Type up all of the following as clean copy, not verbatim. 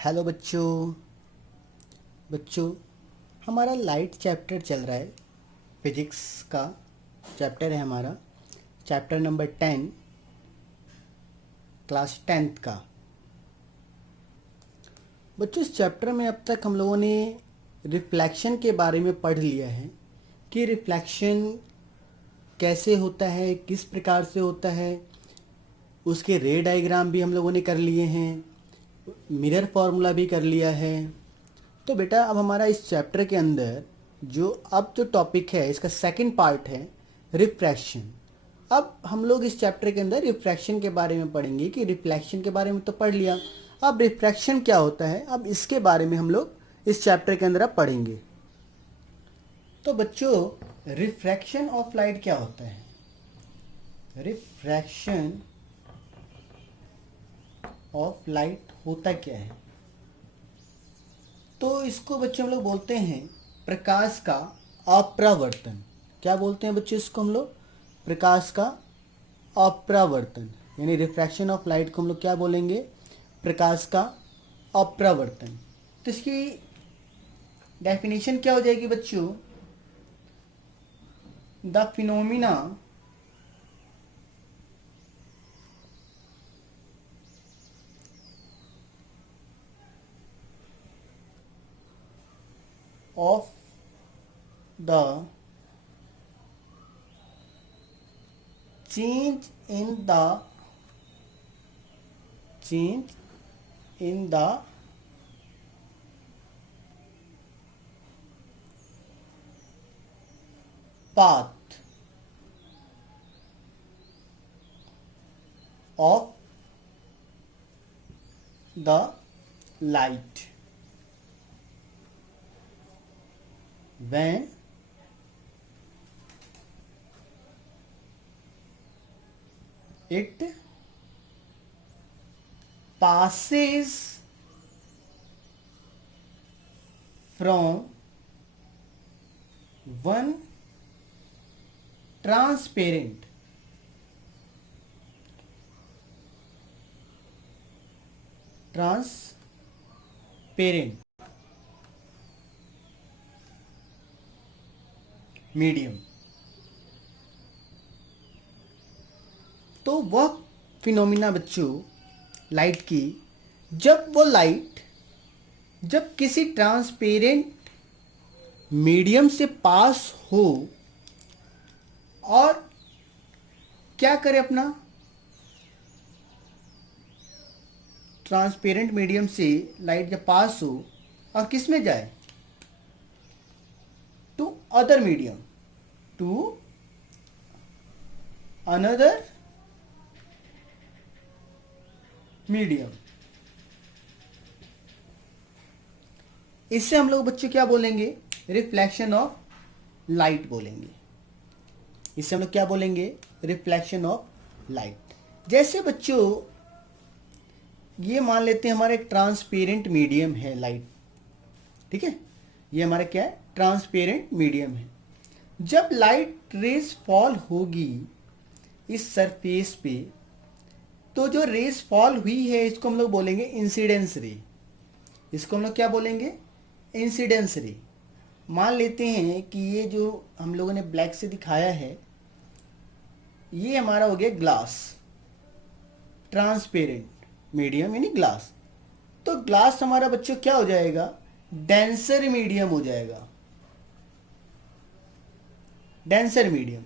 Hello बच्चों। बच्चों, हमारा लाइट चैप्टर चल रहा है। फिजिक्स का चैप्टर है हमारा, चैप्टर नंबर 10, क्लास 10th का। बच्चों, इस चैप्टर में अब तक हम लोगों ने रिफ्लेक्शन के बारे में पढ़ लिया है कि रिफ्लेक्शन कैसे होता है, किस प्रकार से होता है। उसके रे डायग्राम भी हम लोगों ने कर लिए हैं, मिरर फार्मूला भी कर लिया है। तो बेटा, अब हमारा इस चैप्टर के अंदर जो टॉपिक है, इसका सेकंड पार्ट है रिफ्रैक्शन। अब हम लोग इस चैप्टर के अंदर रिफ्रैक्शन के बारे में पढ़ेंगे कि रिफ्लेक्शन के बारे में तो पढ़ लिया, अब रिफ्रैक्शन क्या होता है, अब इसके बारे में हम लोग इस चैप्टर के अंदर अब पढ़ेंगे। तो बच्चों, रिफ्रैक्शन ऑफ लाइट क्या होता है? रिफ्रैक्शन ऑफ लाइट होता क्या है? तो इसको बच्चों हम लोग बोलते हैं प्रकाश का अपरावर्तन। क्या बोलते हैं बच्चों इसको हम लोग? प्रकाश का अपरावर्तन, यानी रिफ्रैक्शन ऑफ लाइट को हम लोग क्या बोलेंगे? प्रकाश का अपरावर्तन। तो इसकी डेफिनेशन क्या हो जाएगी बच्चों? The phenomena of the change in the path of the light when it passes from one transparent medium. तो वह फिनोमिना बच्चों लाइट की, जब किसी ट्रांसपेरेंट मीडियम से पास हो और क्या करे, अपना ट्रांसपेरेंट मीडियम से लाइट जब पास हो और किस में जाए? To other medium, to another medium. इससे हम लोग बच्चों क्या बोलेंगे? रिफ्लेक्शन ऑफ लाइट बोलेंगे। इससे हम लोग क्या बोलेंगे? Reflection of light. जैसे बच्चों ये मान लेते हैं हमारा एक ट्रांसपेरेंट मीडियम है लाइट, ठीक है? ये हमारा क्या है? ट्रांसपेरेंट मीडियम है। जब लाइट रेज फॉल होगी इस सरफेस पे, तो जो रेज फॉल हुई है इसको हम लोग बोलेंगे इंसिडेंस रे। इसको हम लोग क्या बोलेंगे? इंसिडेंस रे। मान लेते हैं कि ये जो हम लोगों ने ब्लैक से दिखाया है, ये हमारा हो गया ग्लास, ट्रांसपेरेंट मीडियम यानी ग्लास। तो ग्लास हमारा बच्चों क्या हो जाएगा? डेंसर मीडियम हो जाएगा, डेंसर मीडियम।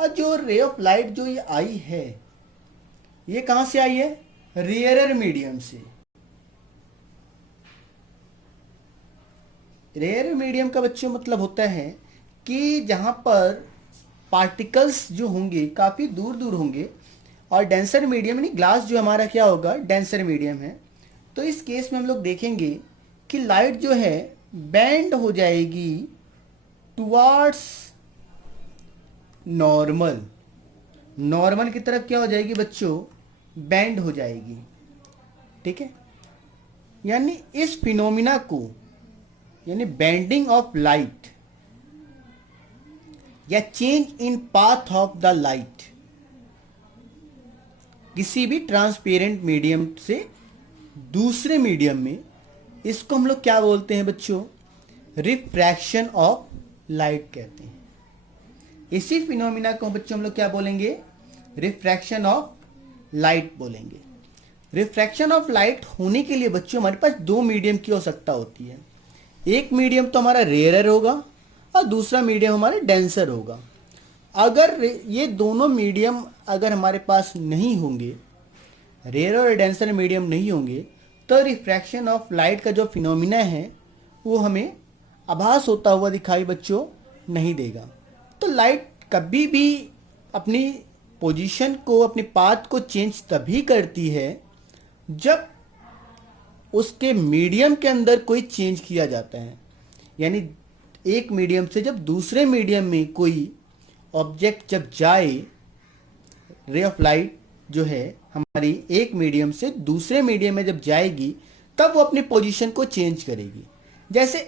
और जो रे ऑफ लाइट जो ये आई है, ये कहां से आई है? रेयरर मीडियम से। रेयर मीडियम का बच्चों मतलब होता है कि जहां पर पार्टिकल्स जो होंगे काफ़ी दूर दूर होंगे, और डेंसर मीडियम यानी ग्लास जो हमारा क्या होगा? डेंसर मीडियम है। तो इस केस में हम लोग देखेंगे कि लाइट जो है बेंड हो जाएगी टुवार्ड्स नॉर्मल। नॉर्मल की तरफ क्या हो जाएगी बच्चों? बेंड हो जाएगी, ठीक है? यानी इस फिनोमिना को, यानी बेंडिंग ऑफ लाइट या change in path of the light, किसी भी ट्रांसपेरेंट मीडियम से दूसरे मीडियम में इसको हम लोग क्या बोलते हैं बच्चों? रिफ्रैक्शन ऑफ लाइट कहते हैं। इसी फिनोमिना को बच्चों हम लोग क्या बोलेंगे? रिफ्रैक्शन ऑफ लाइट बोलेंगे। रिफ्रैक्शन ऑफ लाइट होने के लिए बच्चों हमारे पास दो मीडियम की आवश्यकता होती है। एक मीडियम तो हमारा रेयरर होगा और दूसरा मीडियम हमारा डेंसर होगा। अगर ये दोनों मीडियम अगर हमारे पास नहीं होंगे, रेयर और डेंसर मीडियम नहीं होंगे, तो रिफ्रैक्शन ऑफ लाइट का जो फिनोमिना है वो हमें आभास होता हुआ दिखाई बच्चों नहीं देगा। तो लाइट कभी भी अपनी पोजीशन को, अपने पाथ को चेंज तभी करती है जब उसके मीडियम के अंदर कोई चेंज किया जाता है। यानी एक मीडियम से जब दूसरे मीडियम में कोई ऑब्जेक्ट जब जाए, रे ऑफ लाइट जो है हमारी एक मीडियम से दूसरे मीडियम में जब जाएगी तब वो अपनी पोजीशन को चेंज करेगी। जैसे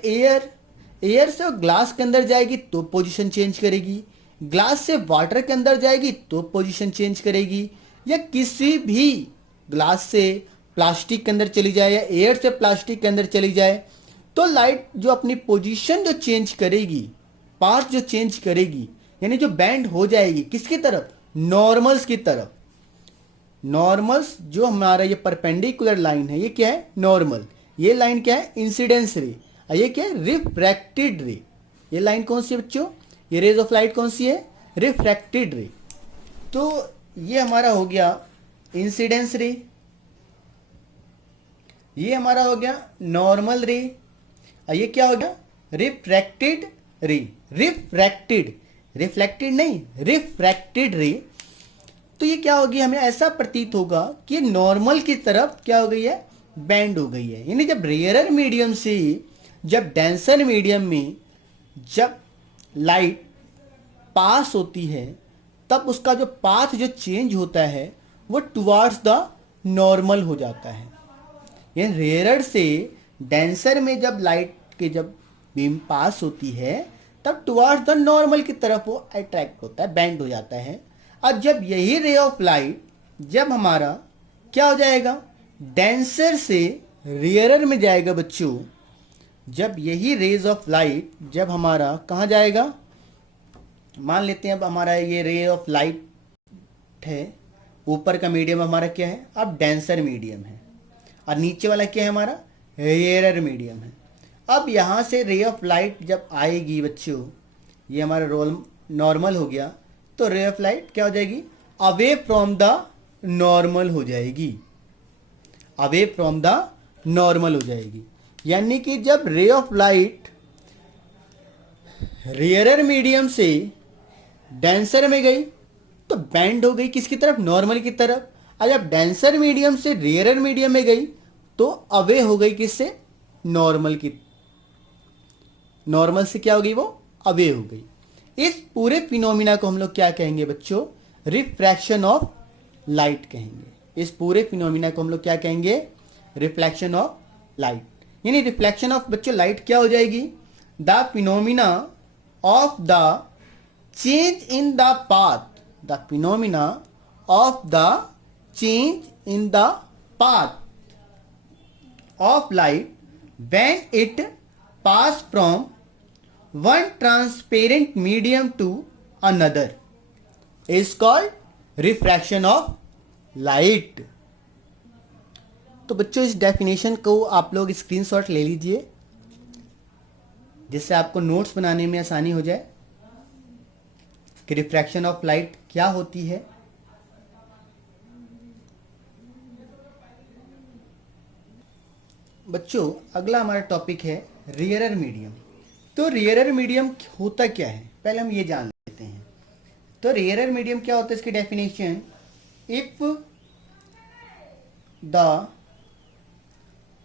एयर से ग्लास के अंदर जाएगी तो पोजीशन चेंज करेगी, ग्लास से वाटर के अंदर जाएगी तो पोजीशन चेंज करेगी, या किसी भी ग्लास से प्लास्टिक के अंदर चली जाए या एयर से प्लास्टिक के अंदर चली जाए, तो लाइट जो अपनी पोजीशन जो चेंज करेगी, पाथ जो चेंज करेगी, यानी जो बैंड हो जाएगी किसकी तरफ? नॉर्मल्स की तरफ। नॉर्मल्स जो हमारा ये परपेंडिकुलर लाइन है, ये क्या है? नॉर्मल। ये लाइन क्या है? इंसिडेंस रे। और ये क्या है? रिफ्रैक्टेड रे। ये लाइन कौन सी है बच्चों? ये रेज ऑफ लाइट कौन सी है? रिफ्रैक्टेड रे। तो ये हमारा हो गया इंसिडेंस रे, ये हमारा हो गया नॉर्मल रे, और ये क्या हो गया? रिफ्रैक्टेड रे। रिफ्रैक्टेड, रिफ्लेक्टेड नहीं, रिफ्रैक्टेड रे। तो ये क्या होगी? हमें ऐसा प्रतीत होगा कि नॉर्मल की तरफ क्या हो गई है? बैंड हो गई है। यानी जब रेयरर मीडियम से जब डेंसर मीडियम में जब लाइट पास होती है तब उसका जो पाथ जो चेंज होता है वो टुवार्ड्स द नॉर्मल हो जाता है। यानी रेयरर से डेंसर में जब लाइट के जब बीम पास होती है तब टुवार्ड्स द नॉर्मल की तरफ वो अट्रैक्ट होता है, बैंड हो जाता है। अब जब यही रे ऑफ लाइट जब हमारा क्या हो जाएगा? डेंसर से रेयरर में जाएगा बच्चों, जब यही रेज ऑफ लाइट जब हमारा कहाँ जाएगा? मान लेते हैं अब हमारा ये रे ऑफ लाइट है, ऊपर का मीडियम हमारा क्या है? अब डेंसर मीडियम है, और नीचे वाला क्या है हमारा? रेयरर मीडियम है। अब यहाँ से रे ऑफ लाइट जब आएगी बच्चों, ये हमारा रोल नॉर्मल हो गया, तो रे ऑफ लाइट क्या हो जाएगी? अवे फ्रॉम द नॉर्मल हो जाएगी, अवे फ्रॉम द नॉर्मल हो जाएगी। यानी कि जब ray of light rarer medium से डेंसर में गई तो बैंड हो गई किसकी तरफ? नॉर्मल की तरफ। और जब डेंसर मीडियम से रेयरर मीडियम में गई तो अवे हो गई किससे? नॉर्मल की। नॉर्मल से क्या हो गई? वो अवे हो गई। इस पूरे फिनोमिना को हम लोग क्या कहेंगे बच्चों? रिफ्रैक्शन ऑफ लाइट कहेंगे। इस पूरे फिनोमिना को हम लोग क्या कहेंगे? Reflection of light. यानी रिफ्लेक्शन ऑफ बच्चों लाइट क्या हो जाएगी? The phenomena of the change in the path, the phenomena of the change in the path of light when it pass from one transparent medium to another is called refraction of light। तो बच्चों इस definition को आप लोग screenshot ले लीजिए जिससे आपको नोट्स बनाने में आसानी हो जाए कि रिफ्रैक्शन ऑफ लाइट क्या होती है। बच्चों अगला हमारा टॉपिक है रेयरर मीडियम। तो रेयरर मीडियम होता क्या है पहले हम ये जान लेते हैं। तो रेयरर मीडियम क्या होता है? इसकी definition, if the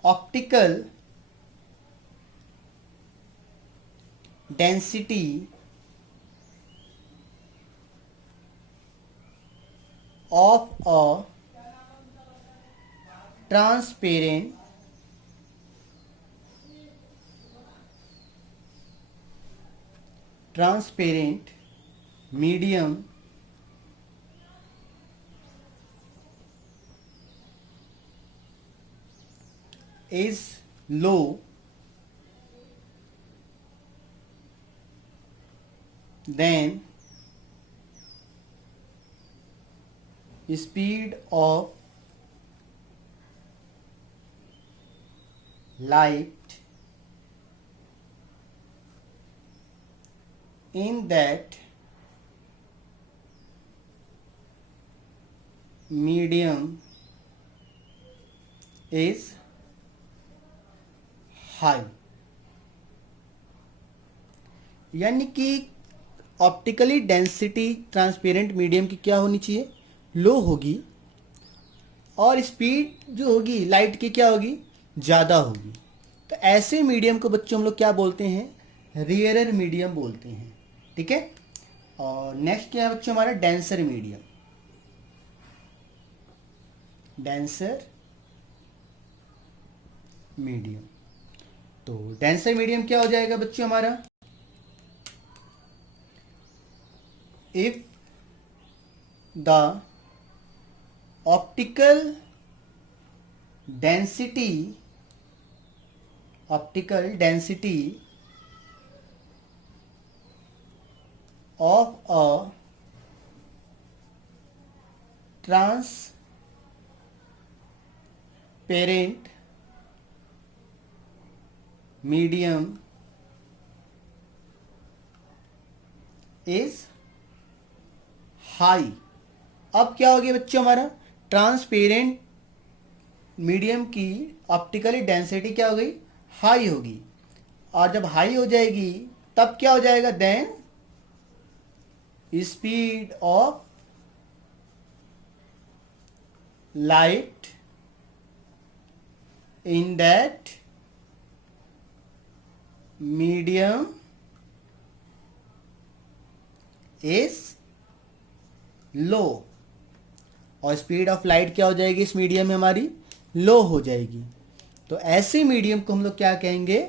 optical density of a transparent medium is low, then speed of light in that medium is high. यानी कि ऑप्टिकली डेंसिटी ट्रांसपेरेंट मीडियम की क्या होनी चाहिए, लो होगी, और स्पीड जो होगी लाइट की क्या होगी, ज़्यादा होगी। तो ऐसे मीडियम को बच्चों हम लोग क्या बोलते हैं, रेयरर मीडियम बोलते हैं। ठीक है। और नेक्स्ट क्या है बच्चों हमारा, डेंसर मीडियम। डेंसर मीडियम, तो डेंसर मीडियम क्या हो जाएगा बच्चों हमारा, if the optical density of a transparent medium is high। अब क्या हो गया बच्चों हमारा, ट्रांसपेरेंट मीडियम की ऑप्टिकली डेंसिटी क्या हो गई, हाई होगी। और जब हाई हो जाएगी तब क्या हो जाएगा, then speed of light in that medium is low. और स्पीड ऑफ लाइट क्या हो जाएगी इस मीडियम में हमारी, लो हो जाएगी। तो ऐसे मीडियम को हम लोग क्या कहेंगे,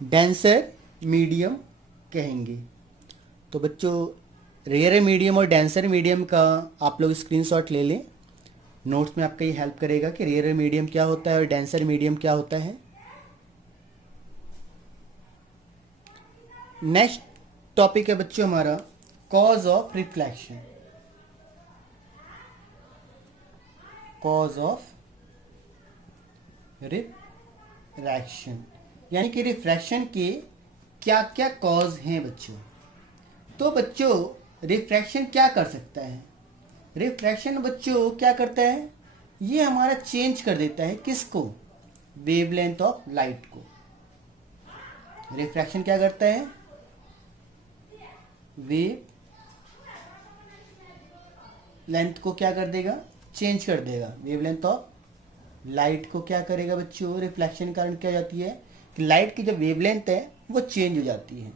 डेंसर मीडियम कहेंगे। तो बच्चों रेयर मीडियम और डेंसर मीडियम का आप लोग स्क्रीनशॉट ले लें, नोट्स में आपका ये हेल्प करेगा कि रेयर मीडियम क्या होता है और डेंसर मीडियम क्या होता है। नेक्स्ट टॉपिक है बच्चों हमारा cause of reflection. Cause of refraction, यानी कि रिफ्रैक्शन के क्या क्या कॉज हैं बच्चों। तो बच्चों रिफ्रैक्शन क्या कर सकता है, रिफ्रैक्शन बच्चों क्या करता है, ये हमारा चेंज कर देता है किसको, वेवलेंथ ऑफ लाइट को। रिफ्रैक्शन क्या करता है, वेव लेंथ को क्या कर देगा, चेंज कर देगा। वेवलेंथ ऑफ लाइट को क्या करेगा बच्चों, रिफ्लेक्शन के कारण क्या हो जाती है कि लाइट की जो वेवलेंथ है वो चेंज हो जाती है।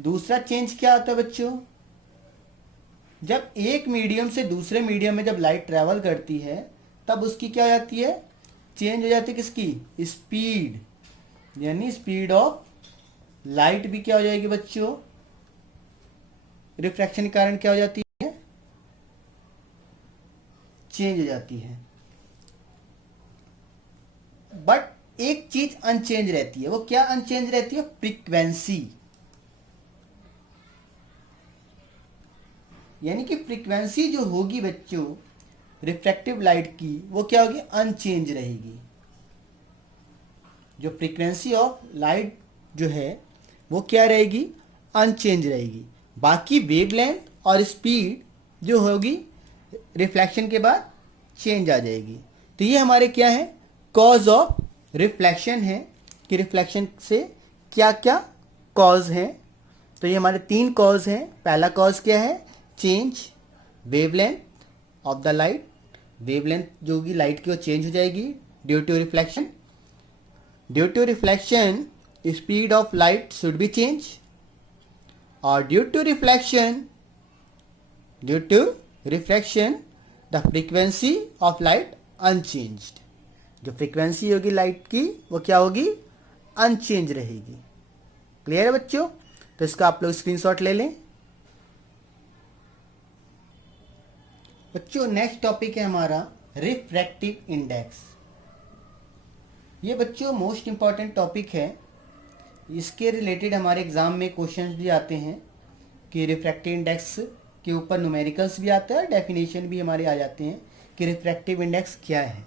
दूसरा चेंज क्या होता है बच्चों, जब एक मीडियम से दूसरे मीडियम में जब लाइट ट्रेवल करती है तब उसकी क्या हो जाती है, चेंज हो जाती है किसकी, स्पीड। यानी स्पीड ऑफ लाइट भी क्या हो जाएगी बच्चों, रिफ्रैक्शन के कारण क्या हो जाती है, चेंज हो जाती है। बट एक चीज अनचेंज रहती है, वो क्या अनचेंज रहती है, फ्रीक्वेंसी। यानी कि फ्रीक्वेंसी जो होगी बच्चों रिफ्रैक्टिव लाइट की वो क्या होगी, अनचेंज रहेगी। जो फ्रीक्वेंसी ऑफ लाइट जो है वो क्या रहेगी, अनचेंज रहेगी। बाकी वेवलेंथ और स्पीड जो होगी रिफ्लेक्शन के बाद चेंज आ जाएगी। तो ये हमारे क्या है, कॉज ऑफ रिफ्लेक्शन है कि रिफ्लेक्शन से क्या क्या कॉज हैं। तो ये हमारे तीन कॉज हैं। पहला कॉज क्या है, change wavelength of the light. Wavelength जो होगी लाइट की वो चेंज हो जाएगी due to reflection. Due to reflection speed of light should be change. और due to reflection the frequency of light unchanged. जो फ्रीक्वेंसी होगी लाइट की वो क्या होगी, अनचेंज रहेगी। क्लियर है बच्चों, तो इसका आप लोग स्क्रीनशॉट ले लें। बच्चों नेक्स्ट टॉपिक है हमारा रिफ्रैक्टिव इंडेक्स। ये बच्चों मोस्ट इम्पॉर्टेंट टॉपिक है। इसके रिलेटेड हमारे एग्ज़ाम में क्वेश्चंस भी आते हैं कि रिफ्रैक्टिव इंडेक्स के ऊपर न्यूमेरिकल्स भी आता है, डेफिनेशन भी हमारे आ जाते हैं कि रिफ्रैक्टिव इंडेक्स क्या है।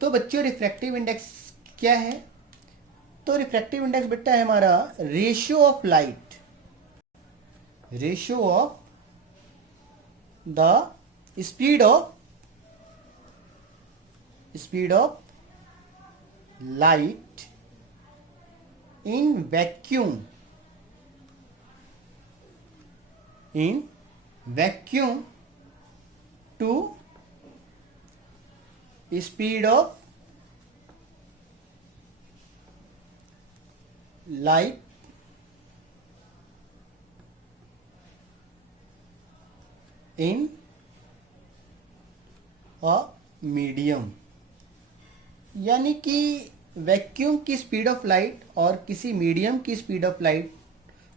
तो बच्चों रिफ्रैक्टिव इंडेक्स क्या है? तो रिफ्रैक्टिव इंडेक्स बेटा है हमारा ratio of light, ratio of the speed of light in vacuum to speed of light in a medium. यानी कि वैक्यूम की स्पीड ऑफ लाइट और किसी मीडियम की स्पीड ऑफ लाइट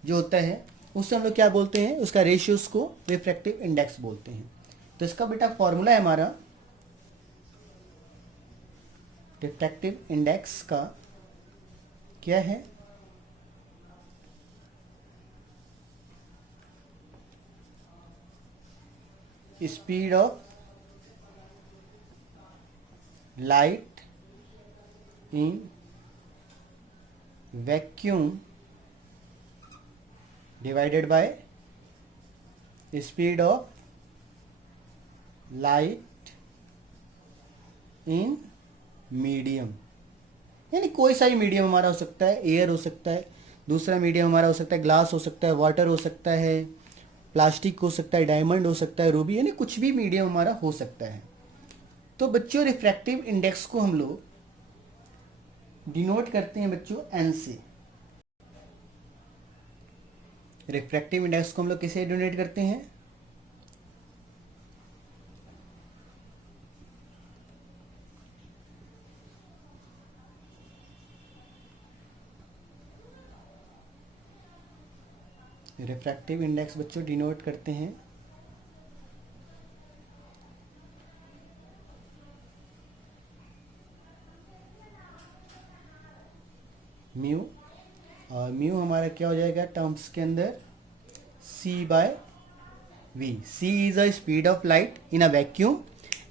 जो होता है उससे हम लोग क्या बोलते हैं, उसका रेशियोस को रिफ्रैक्टिव इंडेक्स बोलते हैं। तो इसका बेटा फॉर्मूला है हमारा रिफ्रैक्टिव इंडेक्स का क्या है, speed of light in vacuum divided by speed of light in medium. यानी कोई सा ही मीडियम हमारा हो सकता है, एयर हो सकता है, दूसरा मीडियम हमारा हो सकता है ग्लास हो सकता है, वाटर हो सकता है, प्लास्टिक हो सकता है, डायमंड हो सकता है, रूबी, यानी कुछ भी मीडियम हमारा हो सकता है। तो बच्चों रिफ्रैक्टिव इंडेक्स को हम लोग डिनोट करते हैं बच्चों एन से। रिफ्रैक्टिव इंडेक्स को हम लोग किसे डिनोट करते हैं? रिफ्रैक्टिव इंडेक्स बच्चों डिनोट करते हैं म्यू, और म्यू हमारा क्या हो जाएगा टर्म्स के अंदर c by v। c is a speed of light in a vacuum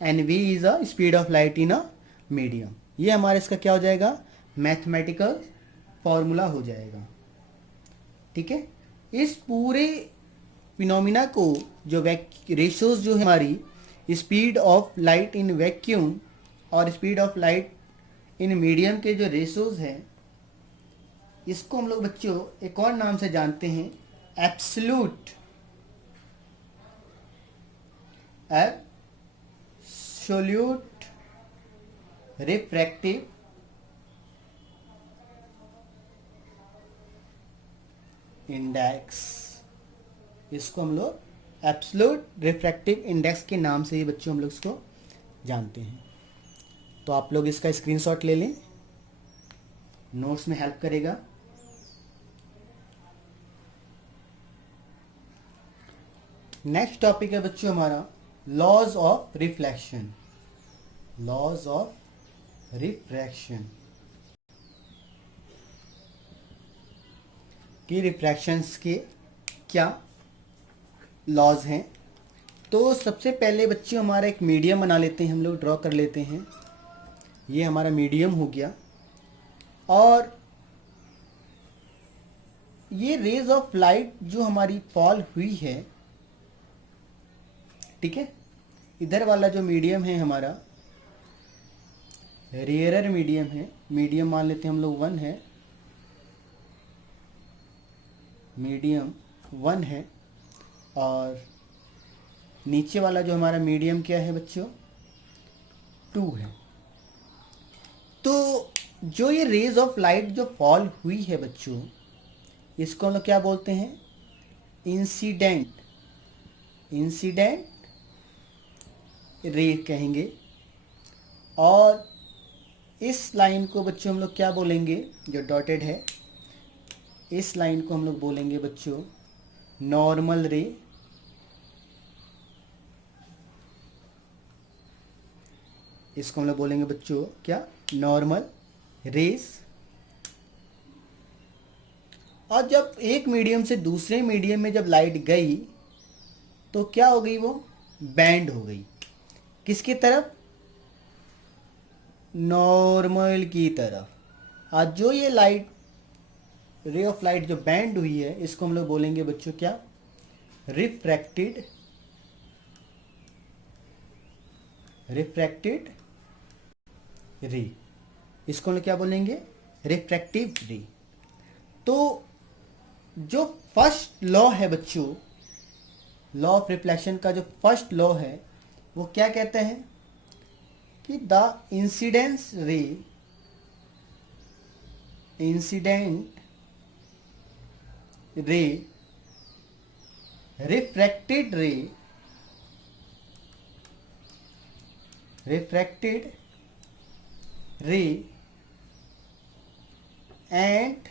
and v is a speed of light in a medium. ये हमारा इसका क्या हो जाएगा, मैथमेटिकल फॉर्मूला हो जाएगा। ठीक है, इस पूरे फिनोमिना को जो रेशियोज जो है हमारी speed of light in vacuum और speed of light in medium के जो रेशियोज हैं, इसको हम लोग बच्चों एक और नाम से जानते हैं एब्सोल्यूट रिफ्रैक्टिव इंडेक्स। इसको हम लोग एब्सोल्यूट रिफ्रैक्टिव इंडेक्स के नाम से ही बच्चों हम लोग इसको जानते हैं। तो आप लोग इसका स्क्रीनशॉट ले लें, नोट्स में हेल्प करेगा। नेक्स्ट टॉपिक है बच्चों हमारा laws of reflection. Laws of refraction कि रिफ्रैक्शंस के क्या लॉज हैं। तो सबसे पहले बच्चों हमारा एक मीडियम बना लेते हैं, हम लोग ड्रॉ कर लेते हैं। ये हमारा मीडियम हो गया और ये रेज ऑफ लाइट जो हमारी फॉल हुई है, ठीक है, इधर वाला जो मीडियम है हमारा रेयरर मीडियम है, मीडियम मान लेते हैं हम लोग 1 है, मीडियम 1 है, और नीचे वाला जो हमारा मीडियम क्या है बच्चों 2 है। तो जो ये रेज ऑफ लाइट जो फॉल हुई है बच्चों, इसको हम लोग क्या बोलते हैं, इंसिडेंट रे कहेंगे। और इस लाइन को बच्चों हम लोग क्या बोलेंगे, जो डॉटेड है इस लाइन को हम लोग बोलेंगे बच्चों नॉर्मल रे। इसको हम लोग बोलेंगे बच्चों क्या, नॉर्मल रेस, और जब एक मीडियम से दूसरे मीडियम में जब लाइट गई तो क्या हो गई, वो बैंड हो गई। किसकी तरफ? नॉर्मल की तरफ। आज जो ये लाइट, रे ऑफ लाइट जो बैंड हुई है, इसको हम लोग बोलेंगे बच्चों क्या? रिफ्रैक्टेड, रिफ्रैक्टेड रे। इसको हम लोग क्या बोलेंगे? रिफ्रैक्टिव रे। तो जो फर्स्ट लॉ है बच्चों, लॉ ऑफ रिफ्लेक्शन का जो फर्स्ट लॉ है, वो क्या कहते हैं कि द इंसिडेंस रे, इंसिडेंट रे, रिफ्रैक्टेड रे, refracted ray and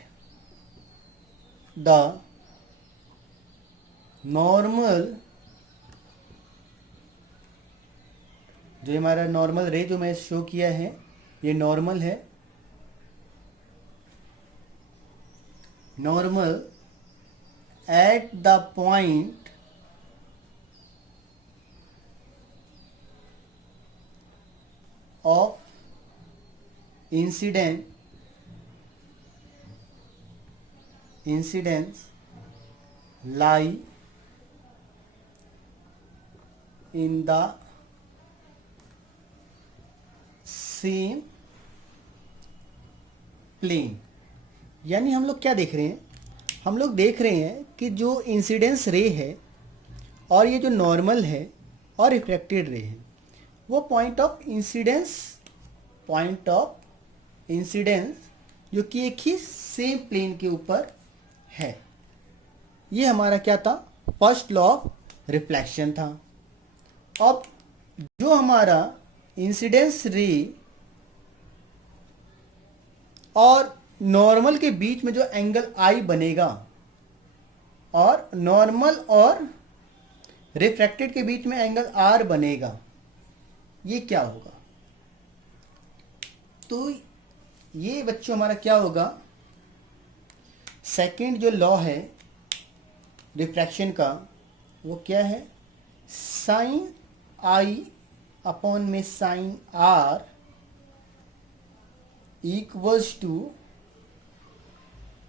the normal, जो हमारा नॉर्मल रे जो मैं शो किया है, ये नॉर्मल है, normal at the point of incidence lie in the same plane। यानी हम लोग क्या देख रहे हैं? हम लोग देख रहे हैं कि जो इंसिडेंस रे है और ये जो नॉर्मल है और रिफ्रैक्टेड रे है, वो पॉइंट ऑफ इंसिडेंस जो कि एक ही सेम प्लेन के ऊपर है। ये हमारा क्या था? फर्स्ट लॉ ऑफ रिफ्लेक्शन था। अब जो हमारा इंसिडेंस रे और नॉर्मल के बीच में जो एंगल आई बनेगा, और नॉर्मल और रिफ्रैक्टेड के बीच में एंगल आर बनेगा, ये क्या होगा? तो ये बच्चों हमारा क्या होगा? सेकंड जो लॉ है रिफ्रैक्शन का, वो क्या है? साइन आई अपॉन में sine r equals to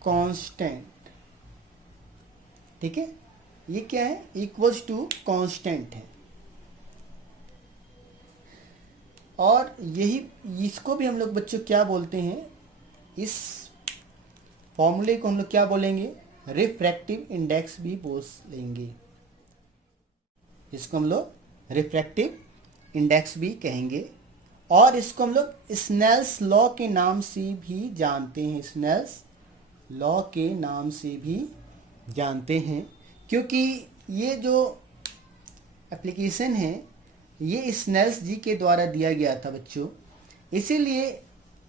constant. ठीक है, ये क्या है? इक्वल्स टू कांस्टेंट है। और यही, इसको भी हम लोग बच्चों क्या बोलते हैं? इस फॉर्मूले को हम लोग क्या बोलेंगे? रिफ्रैक्टिव इंडेक्स भी बोल लेंगे। इसको हम लोग रिफ्रैक्टिव इंडेक्स भी कहेंगे, और इसको हम लोग स्नेल्स लॉ के नाम से भी जानते हैं। स्नेल्स लॉ के नाम से भी जानते हैं, क्योंकि ये जो एप्लीकेशन है, ये स्नेल्स जी के द्वारा दिया गया था बच्चों। इसीलिए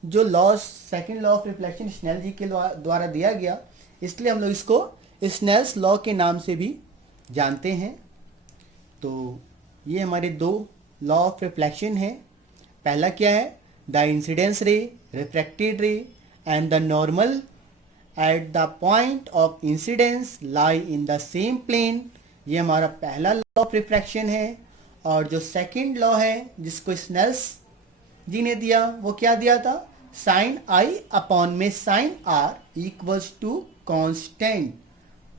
जो law, second law of reflection Snell ji के द्वारा दिया गया, इसलिए हम लोग इसको स्नेल्स लॉ के नाम से भी जानते हैं। तो ये हमारे दो लॉ ऑफ रिफ्लेक्शन है। पहला क्या है? The incidence ray, refracted ray and the normal at the point of incidence lie in the same plane. ये हमारा पहला लॉ ऑफ रिफ्रैक्शन है। और जो सेकंड लॉ है जिसको स्नेल्स जी ने दिया, वो क्या दिया था? साइन आई अपॉन में sine r equals to constant.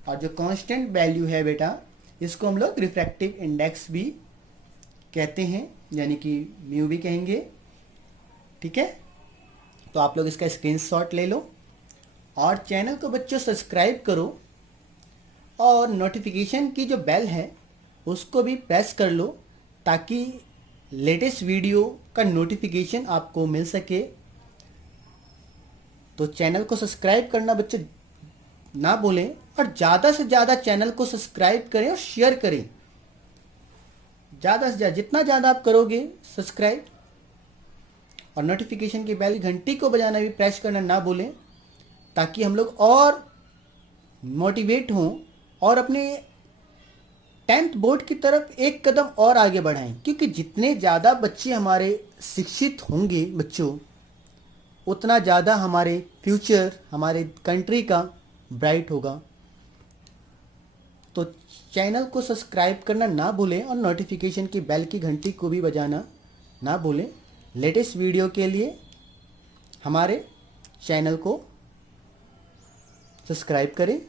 और जो कांस्टेंट वैल्यू है बेटा, इसको हम लोग रिफ्रैक्टिव इंडेक्स भी कहते हैं, यानी कि म्यू भी कहेंगे। ठीक है, तो आप लोग इसका स्क्रीनशॉट ले लो और चैनल को बच्चों सब्सक्राइब करो, और नोटिफिकेशन की जो बेल है उसको भी प्रेस कर लो, ताकि लेटेस्ट वीडियो का नोटिफिकेशन आपको मिल सके। तो चैनल को सब्सक्राइब करना बच्चों ना भूलें, और ज़्यादा से ज़्यादा चैनल को सब्सक्राइब करें और शेयर करें। ज़्यादा से ज़्यादा, जितना ज़्यादा आप करोगे सब्सक्राइब, और नोटिफिकेशन की बेल घंटी को बजाना भी प्रेस करना ना भूलें, ताकि हम लोग और मोटिवेट हों और अपने 10th बोर्ड की तरफ एक कदम और आगे बढ़ाएं। क्योंकि जितने ज़्यादा बच्चे हमारे शिक्षित होंगे बच्चों, उतना ज़्यादा हमारे फ्यूचर, हमारे कंट्री का ब्राइट होगा। तो चैनल को सब्सक्राइब करना ना भूलें और नोटिफिकेशन की बेल की घंटी को भी बजाना ना भूलें। लेटेस्ट वीडियो के लिए हमारे चैनल को सब्सक्राइब करें।